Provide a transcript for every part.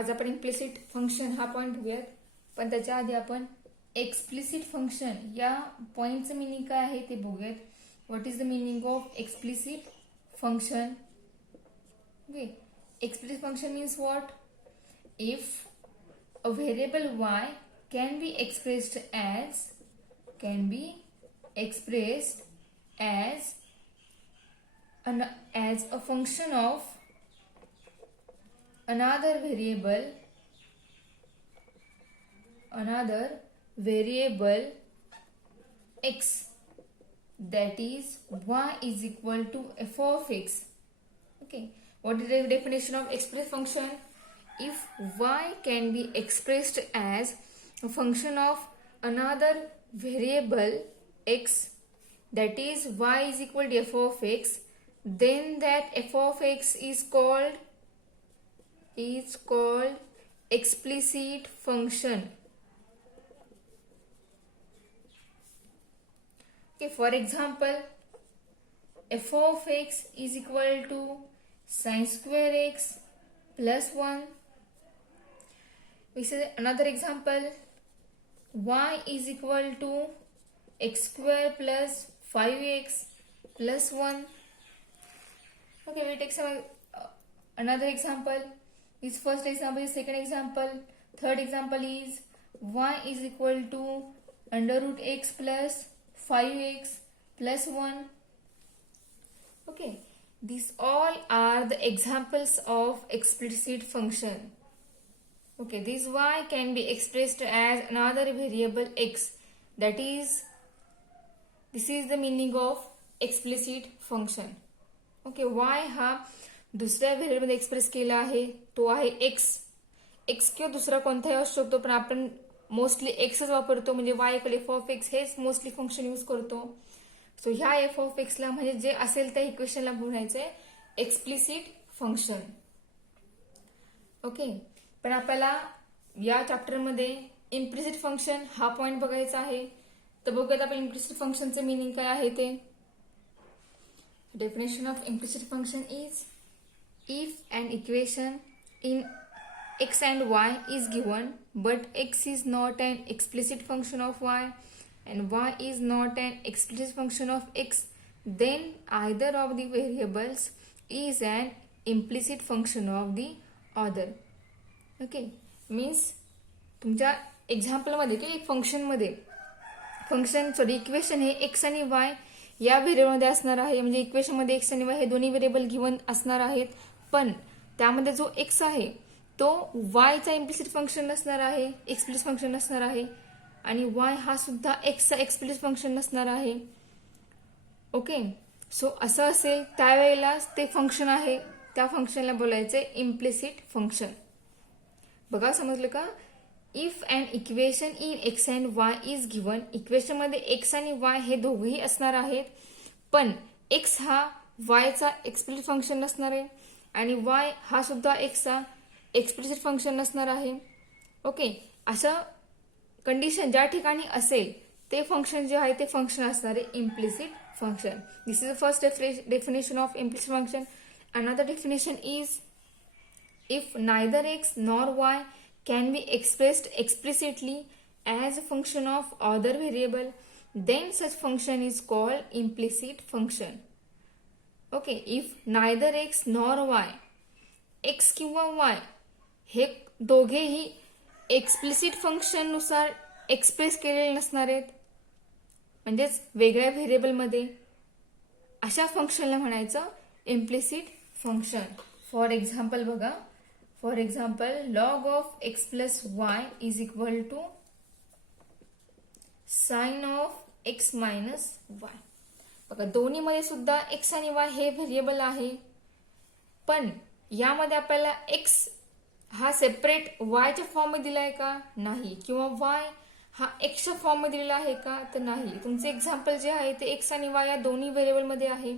आज आपण implicit function हा पॉइंट बघूयात, पण त्याच्या आधी आपण एक्सप्लिसिट फंक्शन या पॉइंटचं मिनिंग काय आहे ते बघूयात. What is the meaning of explicit function? Okay, explicit function means what? If a variable y can be expressed as a function of another variable x, that is y is equal to f of x. Okay, what is the definition of explicit function? If y can be expressed as a function of another variable x, that is y is equal to f of x, then that f of x is called explicit function. Okay, for example, f of x is equal to sin square x plus 1. We say another example, y is equal to x square plus 5x plus 1. Okay, we take some another example. This first example is second example. Third example is y is equal to under root x plus 5x plus 1. Okay, these all are the examples of explicit function. Okay, this y can be expressed as another variable x, that is, this is the meaning of explicit function. Okay, y हा दुसऱ्या variable मध्ये express केला आहे, तो आहे x किंवा दुसरा कोणताही असू शकतो, पण आपण मोस्टली एक्सच वापरतो, म्हणजे y कडे f ऑफ x हेच मोस्टली फंक्शन यूज करतो. सो ह्या f ऑफ x ला म्हणजे जे असेल त्या इक्वेशनला म्हणायचंय एक्सप्लिसिट फंक्शन. ओके, पण आपल्याला या चॅप्टर मध्ये इम्प्लिसिट फंक्शन हा पॉइंट बघायचा आहे. तर बघूयात आपण इम्प्लिसिट फंक्शनचे मीनिंग काय आहे ते. Definition of implicit function is if an equation in x and y is given but x is not an explicit function of y and y is not an explicit function of x, then either of the variables is an implicit function of the other. Okay, means तुमच्या एक्झाम्पलमध्ये किंवा एक function equation हे x आणि Y या व्हेरिएबलमध्ये असणार आहे. म्हणजे इक्वेशनमध्ये एक्स आणि वाय हे दोन्ही व्हेरिएबल गिवन असणार आहेत, पण त्यामध्ये जो एक्स आहे तो वायचा इम्प्लिसिट फंक्शन नसणार आहे, एक्सप्लिसिट फंक्शन नसणार आहे, आणि वाय हा सुद्धा एक्सचा एक्सप्लिसिट फंक्शन नसणार आहे. ओके, सो असं असेल त्यावेळेला ते फंक्शन आहे, त्या फंक्शनला बोलायचे इम्प्लिसिट फंक्शन. बघा, समजलं का? If an equation in x and y is given, equation मध्ये एक्स आणि वाय हे दोघेही असणार आहेत, पण एक्स हा वायचा एक्सप्लिसिट फंक्शन नसणार आहे आणि वाय हा सुद्धा एक्सचा एक्सप्लिसिट फंक्शन नसणार आहे. ओके, असं कंडिशन ज्या ठिकाणी असेल ते फंक्शन जे आहे ते फंक्शन असणार आहे implicit function. This is the first definition of implicit function. Another definition is if neither x nor y can be expressed explicitly as a function of other variable, then such function is called implicit function. Okay, if neither x nor y, x किंवा y हे दोघेही explicit function नुसार express केलेले नसणार आहेत, म्हणजेच वेगळ्या व्हेरिएबलमध्ये, अशा फंक्शनला म्हणायचं इम्प्लिसिट फंक्शन. फॉर एक्झाम्पल बघा, for example log of x plus y is equal to sin of x minus y. बघा, दोन्हीमध्ये सुद्धा x आणि y हे व्हेरिएबल आहे, पण यामध्ये आपल्याला x हा सेपरेट y च्या फॉर्म मध्ये दिलाय का? नाही. किंवा y हा x च्या फॉर्म मध्ये दिलेला आहे का? तर नाही. तुमचे एक्झाम्पल जे आहे ते x आणि y या दोन्ही व्हेरिएबल मध्ये आहे.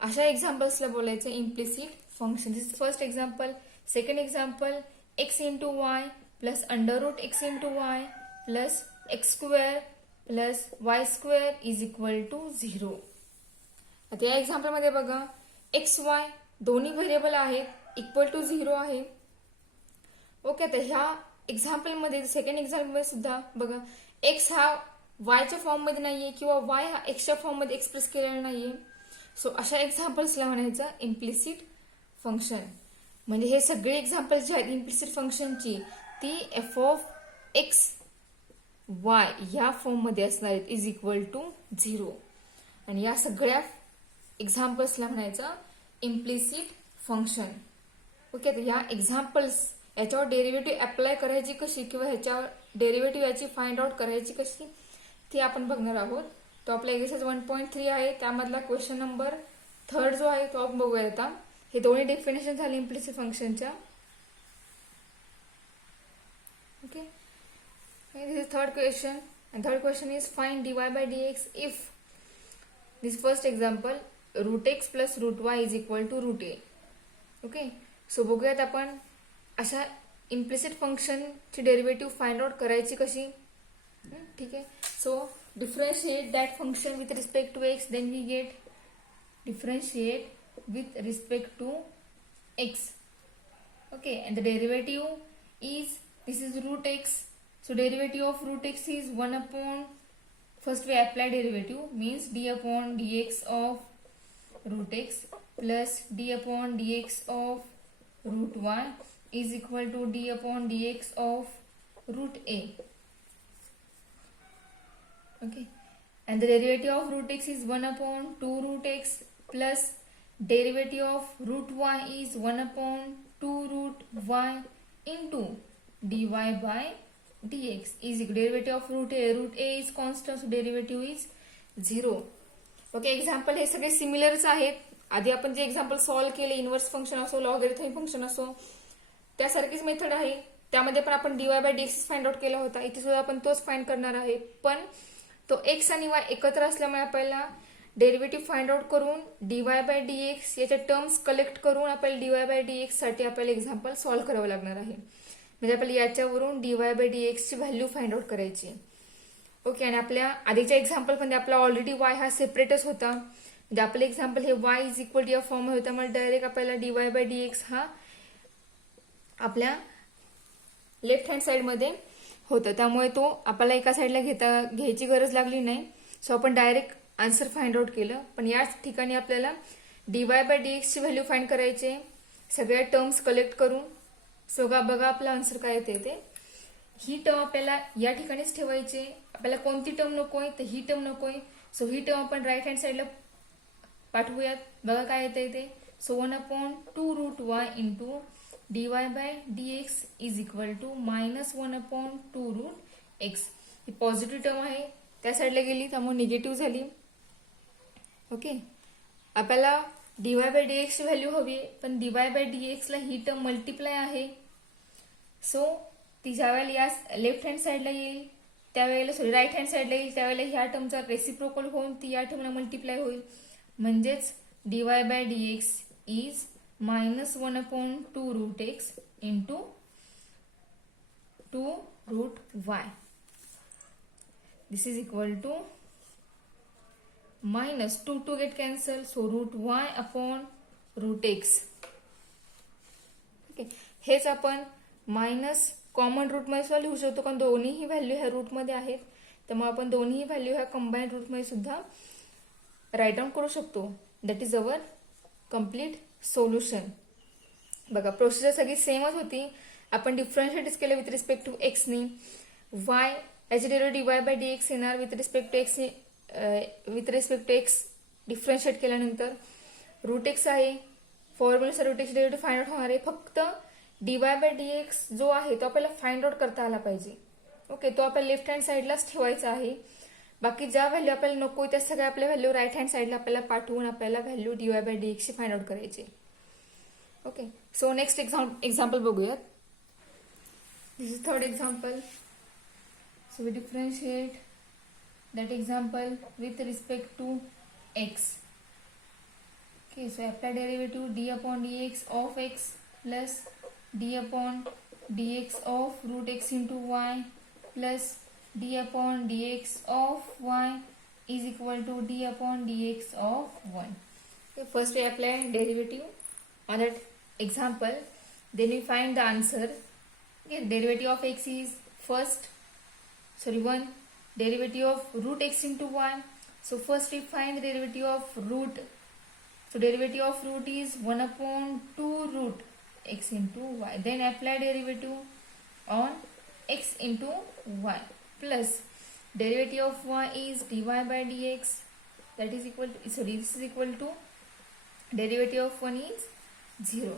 अशा एक्झाम्पल्सला बोलायचं implicit function. This is first example. Second example, x into y plus under root x into y plus x square plus y square is equal to 0. आता या एक्झाम्पल मध्ये बघा, एक्स वाय दोन्ही व्हेरिएबल आहेत, इक्वल टू 0 आहे. Okay, आता ह्या एक्झाम्पलमध्ये second example सुद्धा बघा, एक्स हा वायच्या फॉर्ममध्ये नाहीये किंवा वाय हा एक्सच्या फॉर्ममध्ये एक्सप्रेस केलेला नाहीये. सो अशा एक्झाम्पल्सला म्हणायचं इम्प्लिसिट फंक्शन. म्हणजे हे सगळे एक्झाम्पल्स जे आहेत इम्प्लिसिट फंक्शनची ती एफ ऑफ एक्स वाय या फॉर्ममध्ये असणार आहेत इज इक्वल टू 0. आणि या सगळ्या एक्झाम्पल्सला म्हणायचं इम्प्लिसिट फंक्शन. ओके, तर ह्या एक्झाम्पल्स याच्यावर डेरिव्हेटिव्ह अप्लाय करायची कशी किंवा ह्याच्यावर डेरिव्हेटिव्ह याची फाइंड आउट करायची कशी ती आपण बघणार आहोत. तो आपला एक्सरसाइज 1.3 आहे, त्यामधला क्वेश्चन नंबर 3 जो आहे तो आपण बघूया. आता हे दोन्ही डेफिनेशन झाले इम्प्लिसिट फंक्शनच्या. Okay, this is third question, and third question is find dy by dx if this first example root x plus root y is equal to root a. Okay, so बघूयात आपण अशा implicit फंक्शनची derivative find out करायची कशी. ठीक आहे, so differentiate that function with respect to x, then we get differentiate with respect to x. Okay, and the derivative is, this is root x, so derivative of root x is 1 upon, first we apply derivative, means d upon dx of root x plus d upon dx of root y is equal to d upon dx of root a. Okay, and the derivative of root x is 1 upon 2 root x plus derivative of root y is 1 upon 2 root y into dy by dx is equal to derivative of root a. Root a is constant, so derivative is 0. Okay, example हे सगळे सिमिलरच आहेत. आधी आपण जे example solve केले, inverse function असो, logarithmic function असो, त्यासारखीच मेथड आहे. त्यामध्ये पण आपण dy by dx find out केला होता. इथे सुद्धा आपण तोच फाइंड करणार आहे, पण तो x आणि y एकत्र असल्यामुळे आपल्याला डेरिव्हेटिव्ह फाइंड आउट करून dy बाय dx याच्या टर्म्स कलेक्ट करून आपल्याला dy बाय dx साठी आपल्याला एक्झाम्पल सॉल्व्ह करावं लागणार आहे. म्हणजे आपल्याला याच्यावरून dy बाय dx ची व्हॅल्यू फाइंड आउट करायची. ओके, आणि आपल्या आधीच्या एक्झाम्पलमध्ये आपला ऑलरेडी y हा सेपरेटच होता. म्हणजे आपलं एक्झाम्पल हे y इज इक्वल टू या फॉर्म होता, त्यामुळे डायरेक्ट आपल्याला dy बाय dx हा आपल्या लेफ्ट हँड साइडमध्ये होतं, त्यामुळे तो आपल्याला एका साईडला घ्यायची गरज लागली नाही. सो आपण डायरेक्ट आन्सर फाइंड आउट केलं. पण याच ठिकाणी आपल्याला dy बाय dx ची व्हॅल्यू फाइंड करायची, सगळ्या टर्म्स कलेक्ट करून. सो बघा आपला आन्सर काय येते ते. ही टर्म आपल्याला या ठिकाणीच ठेवायची. आपल्याला कोणती टर्म नकोय, तर ही टर्म नकोय. सो ही टर्म आपण राईट हँड साइडला पाठवूयात. बघा काय येते ते. So 1 upon 2 root y into dy by dx is equal to minus 1 upon 2 root x. He positive term आहे, त्या साईडला गेली त्यामुळे निगेटिव्ह झाली. ओके, आपल्याला dy by dx ची व्हॅल्यू हवी, पण dy by dx ला ही टर्म मल्टिप्लाय आहे. सो ती ज्यावेळेला या लेफ्ट हँड साइडला येईल त्यावेळेला, सॉरी राईट हँड साइडला येईल त्यावेळेला ह्या टर्मचा रेसिप्रोकल होऊन ती या टर्मला मल्टिप्लाय होईल. म्हणजेच dy by dx is minus 1 upon 2 root x into 2 root y. This is equal to minus 2 get cancelled, so root y upon root x. Okay, हेच आपण मायनस कॉमन रूट मध्ये सुद्धा लिहू शकतो, कारण दोन्हीही व्हॅल्यू ह्या रूट मध्ये आहेत, त्यामुळे आपण दोन्ही व्हॅल्यू ह्या कंबाईन रूट मध्ये सुद्धा राईट डाऊन करू शकतो. That is our complete solution. बघा, प्रोसिजर सगळी सेमच होती. आपण डिफरन्शिएट केलं विथ रिस्पेक्ट टू एक्स नी. वाय याचे डेरिव्हेटिव्ह dy बाय dx येणार with respect to x. With respect to x differentiate केल्यानंतर रूट एक्स आहे, फॉर्म्युलानुसार root x derivative find out होणार आहे. फक्त dy बाय dx जो आहे तो आपल्याला फाइंड आउट करता आला पाहिजे. ओके, तो आपल्याला लेफ्ट हँड साइडलाच ठेवायचा आहे. बाकी ज्या व्हॅल्यू आपल्याला नको त्या सगळ्या आपल्या व्हॅल्यू राईट हँड साइडला आपल्याला पाठवून आपल्याला व्हॅल्यू dy बाय dx ची फाइंड आउट करायची. ओके, सो नेक्स्ट एक्झाम्पल बघूयात. This is third example. So we differentiate that example with respect to x. Okay, so apply derivative d upon dx of x plus d upon dx of root x into y plus d upon dx of y is equal to d upon dx of 1. Okay, first we apply derivative on that example, then we find the answer. Okay, derivative of x is first, 1. Derivative of root x into y. So first we find the derivative of root. So derivative of root is 1 upon 2 root x into y. Then apply derivative on x into y plus derivative of y is dy by dx, that is equal to, sorry, this is equal to derivative of 1 is 0.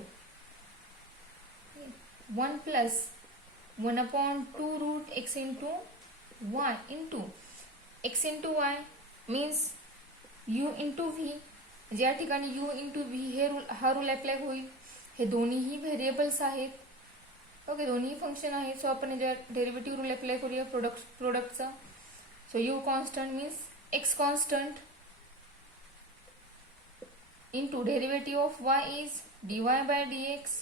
1 plus 1 upon 2 root x into y into x into y means u into v. ज्या ठिकाणी u into V हा rule apply होईल. हे दोन्हीही variables आहेत. Okay, दोन्ही function आहेत. So आपण ज्या डेरिव्हेटिव्ह रूल अप्लाय करूया प्रोडक्टचा. So u constant means x constant into derivative of y is dy by dx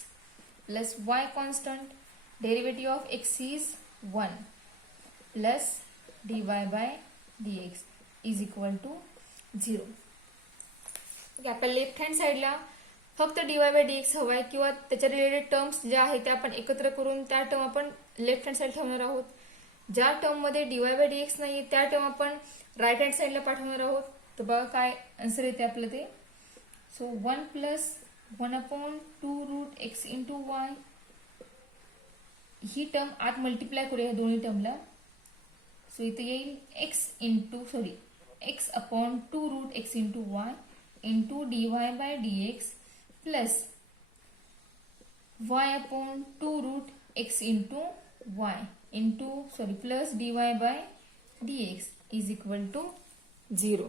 plus y constant derivative of x is 1 plus dy by dx is equal to 0. आपल्या left hand साईडला फक्त dy by dx हवा आहे किंवा त्याच्या related terms ज्या आहेत त्या आपण एकत्र करून त्या टर्म आपण लेफ्ट हँड साईड ठेवणार आहोत. ज्या टर्म मध्ये dy by dx नाहीये त्या टर्म आपण राईट हँड साईडला पाठवणार आहोत. तर बघा काय आन्सर येते आपलं ते. So 1 plus 1 upon 2 root x into y, ही टर्म आत मल्टिप्लाय करूया दोन्ही टर्मला. सो इथे येईल x upon 2 root x into y into dy by dx plus y upon 2 root x into y into plus dy by dx is equal to 0.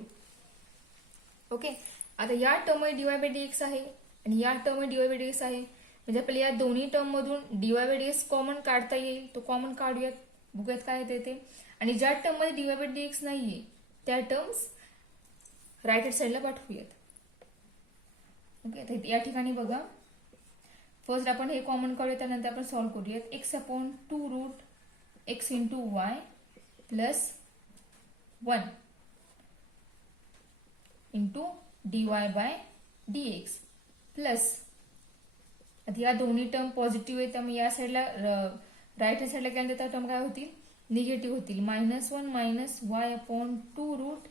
Okay, आता या term मध्ये dy by dx आहे आणि या term मध्ये dy by dx आहे. म्हणजे आपल्याला या दोन्ही टर्म मधून dy by dx कॉमन काढता येईल. तो कॉमन काढूयात, बघूयात काय येते ते. आणि ज्या टर्म मध्ये dy by dx नाहीये त्या टर्म्स राईट हँड साईडला पाठवूयात. ओके, तर या ठिकाणी बघा, फर्स्ट आपण हे कॉमन काढूया, त्यानंतर आपण सॉल्व्ह करूयात. X upon 2 root x into y plus 1 into dy by dx plus, आता या दोन्ही टर्म पॉझिटिव्ह आहेत त्यामुळे या साईडला राईट हँड साईडला केल्यानंतर त्या टर्म काय होतील, निगेटिव्ह होतील. -1 minus y upon 2 root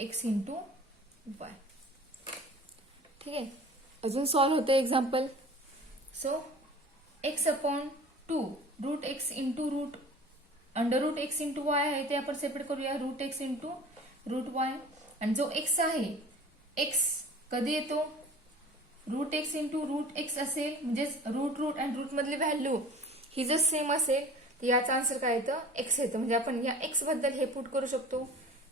x into y. ठीक आहे, अजून सॉल्व्ह होते example. So x upon 2 root x into root under root x into y आहे ते आपण सेपरेट करूया. Root x into root y. आणि जो एक्स आहे, एक्स कधी येतो, root x into root x असेल, म्हणजेच रूट आणि रूट मधली व्हॅल्यू ही जर सेम असेल तर याचा आन्सर काय येतं, एक्स येतं. म्हणजे आपण या एक्स बद्दल हे पुट करू शकतो.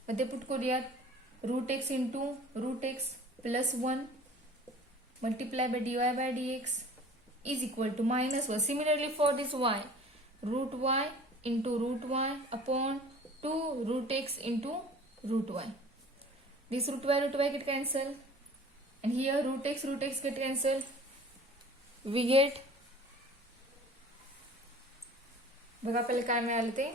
मध्ये पुट करूयात root x into root x plus 1 multiply by dy by dx is equal to -1. Similarly for this y, root y into root y upon 2 root x into root y. This root y get cancelled, and here root x get cancelled. We get, बघा आपल्याला काय मिळालं ते.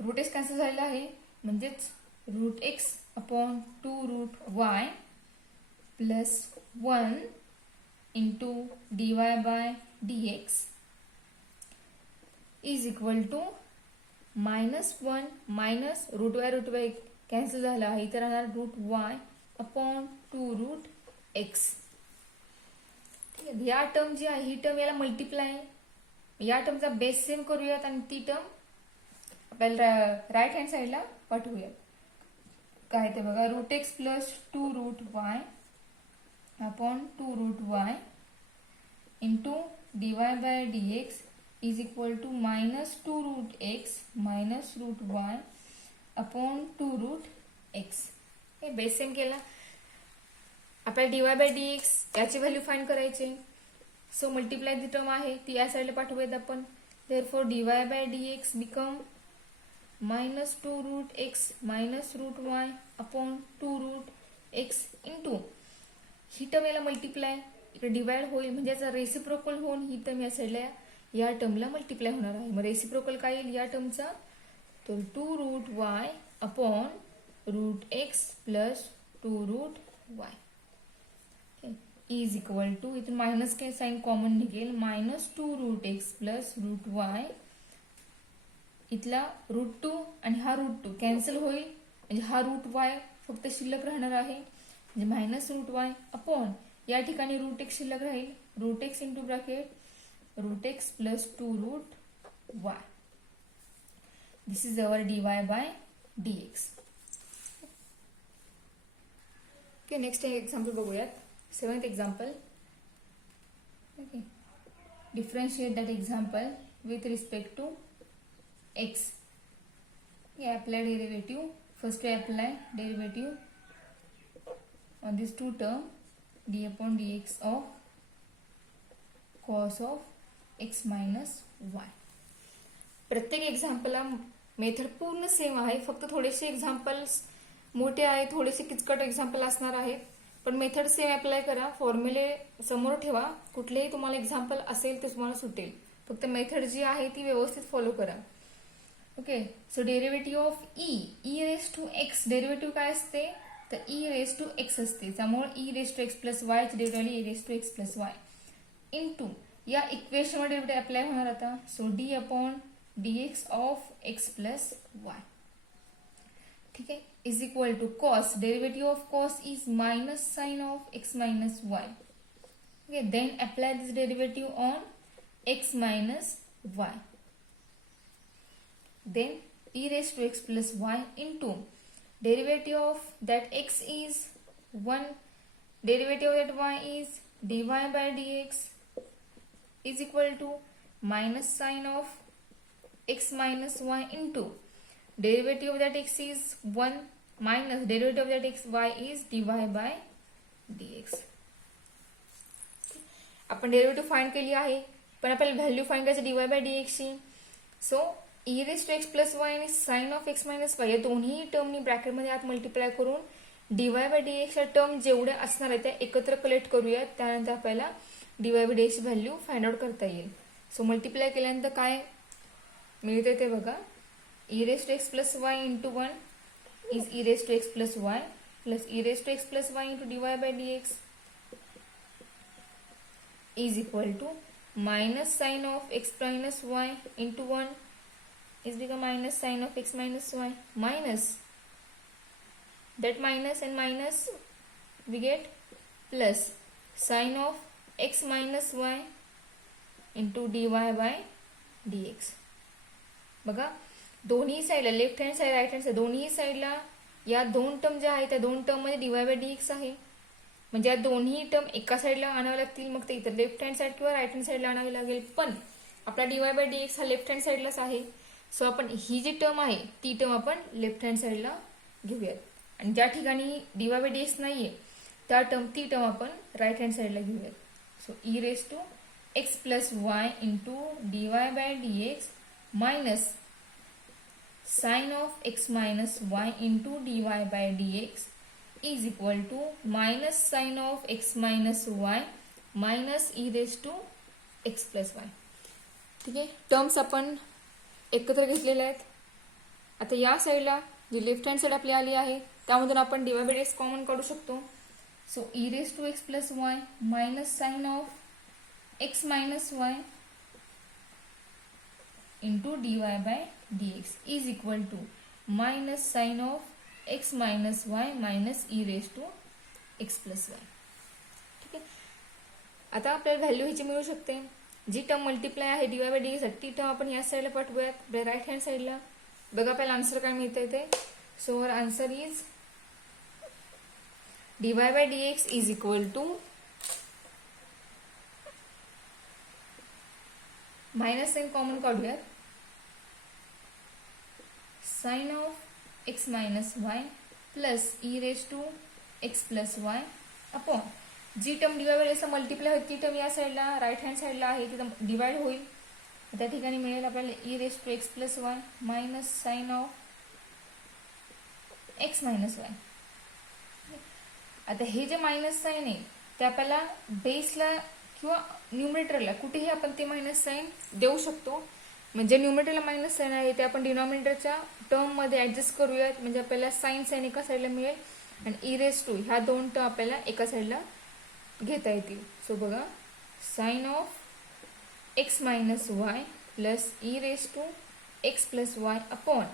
Route x cancel झालेला आहे, म्हणजेच root x upon 2 root y plus 1 into dy by dx is equal to -1 minus root y cancel झाला आहे. इथे राहणार root y upon 2 root x. ठीक आहे, या टर्म जी आहे ही टर्म याला मल्टिप्लाय, या टर्मचा बेस सेम करूयात आणि ती टर्म आपल्याला राईट हँड साईडला पाठवूया. काय ते बघा, root x plus 2 root y upon 2 root y into dy by dx is equal to -2 root x minus root y upon 2 root x. हे बेस सेम केला. आपल्याला dy बाय dx याची value find करायची. So multiply जी term आहे ती या साईडला पाठवूयात आपण. Therefore dy by dx become -2 root x minus root y upon 2 root x into he term याला मल्टिप्लाय इकडे डिवाइड होईल, म्हणजे याचा रेसिप्रोकल होऊन ही टर्म या साईडला या टर्मला मल्टिप्लाय होणार आहे. मग रेसिप्रोकल काय येईल या टर्मचा, तर 2 root y upon root x plus 2 root y. Is equal to, इथून मायनस काय साईन कॉमन निघेल, -2√x प्लस √y. इथला √2 आणि हा √2 कॅन्सल होईल, म्हणजे हा √y फक्त शिल्लक राहणार आहे, म्हणजे -√y अपॉन या ठिकाणी √x शिल्लक राहील, √x into bracket √x plus 2√y. This is our dy/dx. Okay, next example बघूयात. 7th example. Okay. Differentiate that example with respect to x. Okay, apply derivative. First we apply derivative on these two terms d upon dx of cos of x minus y. प्रत्येक एक्झाम्पलला method पूर्ण same आहे, फक्त थोडेसे examples मोठे आहेत, थोडेसे किचकट example असणार आहेत, पण मेथड सेम अप्लाय करा. फॉर्म्युले समोर ठेवा, कुठलेही तुम्हाला एक्झाम्पल असेल ते तुम्हाला सुटेल, फक्त मेथड जी आहे ती व्यवस्थित फॉलो करा. Okay, so derivative of e raise to x, derivative काय असते तर ई रेस टू एक्स असते, त्यामुळे e raise to x plus y ची derivative e raise to x plus y into या इक्वेशन वर डेरिव्हेटिव्ह अप्लाय होणार आता. So d upon dx of x plus y. ठीक आहे, is equal to cos, derivative of cos is minus sine of x minus y. Okay, then apply this derivative on x minus y. Then e raised to x plus y into derivative of that x is 1, derivative of that y is dy by dx is equal to minus sine of x minus y into derivative of that x is 1 minus derivative of that x y is dy by dx. आपण derivative find केली आहे, पण आपल्याला value find करायची dy by dx ची. So e raised to x plus y आणि sin of x minus y या दोन्ही टर्मनी ब्रॅकेटमध्ये आत मल्टिप्लाय करून dy by dx च्या टर्म जेवढ्या असणार आहेत त्या एकत्र कलेक्ट करूयात, त्यानंतर आपल्याला dy by dx ची व्हॅल्यू फाइंड आउट करता येईल. सो मल्टिप्लाय केल्यानंतर काय मिळते ते बघा. e raised to x plus y into 1 is e raised to x plus y plus e raised to x plus y into dy by dx is equal to minus sine of x minus y into 1 is become minus sine of x minus y minus that minus and minus we get plus sine of x minus y into dy by dx. बघा, दोन्ही साईडला left hand side right hand side दोन्ही साईडला या दोन term ज्या आहेत त्या दोन टर्म मध्ये dy by dx आहे, म्हणजे या दोन्ही टर्म एका साईडला आणावे लागतील, मग ते इतर लेफ्ट हँड साईड किंवा राईट हँड साईडला आणावे लागेल. पण आपला dy by dx हा लेफ्ट हँड साईडलाच आहे, सो आपण ही जी टर्म आहे ती टर्म आपण लेफ्ट हँड साईडला घेऊयात, आणि ज्या ठिकाणी dy by dx नाहीये त्या टर्म ती टर्म आपण राईट हँड साईडला घेऊयात. So e raised to x plus y into dy by dx minus sine of x minus y into dy by dx is equal to minus sine of x minus y minus e raised to x plus y. ठीक आहे, terms आपण एकत्र घेतलेले आहेत. आता या साईडला जी left hand side आपली आली आहे त्यामधून आपण dy by dx कॉमन काढू शकतो. So e raised to x plus y minus sine of x minus y into dy by dx is equal to minus sine of x minus y minus e raised to x plus y. ठीक आहे, आता आपल्याला value ह्याची मिळू शकते. जी term multiply आहे dy by dx ती term आपण या साईडला पाठवूयात राईट हँड साईडला. बघा आपल्याला आन्सर काय मिळतंय ते. So our answer is dy by dx is equal to minus sine common काढूयात, sine of x minus y plus e raise to x plus y upon जी term dy by dx multiply होती ती term या साईडला right hand साईडला आहे, तिथं divide होईल, त्या ठिकाणी मिळेल आपल्याला e raise to x plus y minus sine of x minus y. आता हे जे मायनस साइन आहे ते आपल्याला बेसला किंवा न्यूमरेटरला कुठेही आपण ते मायनस साइन देऊ शकतो, म्हणजे न्यूमरेटरला मायनस साइन आहे ते आपण डिनॉमिनेटरच्या टर्म मध्ये ऍडजस्ट करूयात, म्हणजे आपल्याला साइन साइन एका साईडला मिळेल आणि ई रेस टू ह्या दोन टर्म आपल्याला एका साईडला घेता येतील. सो बघा, sine of x minus y plus e raise to x plus y upon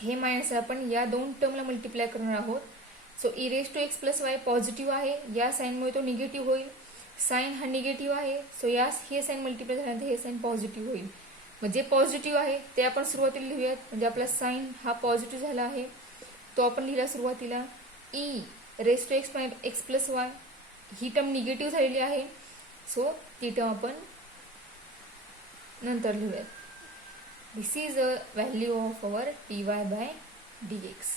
हे मायनस आपण या दोन टर्मला मल्टिप्लाय करणार आहोत. So e raise to x plus y positive आहे, या साईनमुळे तो निगेटिव्ह होईल. साइन हा निगेटिव्ह आहे, सो या हे साइन मल्टिप्लाय झाल्यानंतर हे साइन पॉझिटिव्ह होईल. मग जे पॉझिटिव्ह आहे ते आपण सुरुवातीला लिहूयात. म्हणजे आपला साइन हा पॉझिटिव्ह झाला आहे, तो आपण लिहिला सुरुवातीला. E raise to x plus y ही टर्म निगेटिव्ह झालेली आहे, सो ती टर्म आपण नंतर लिहूयात. This is a value of our dy by dx.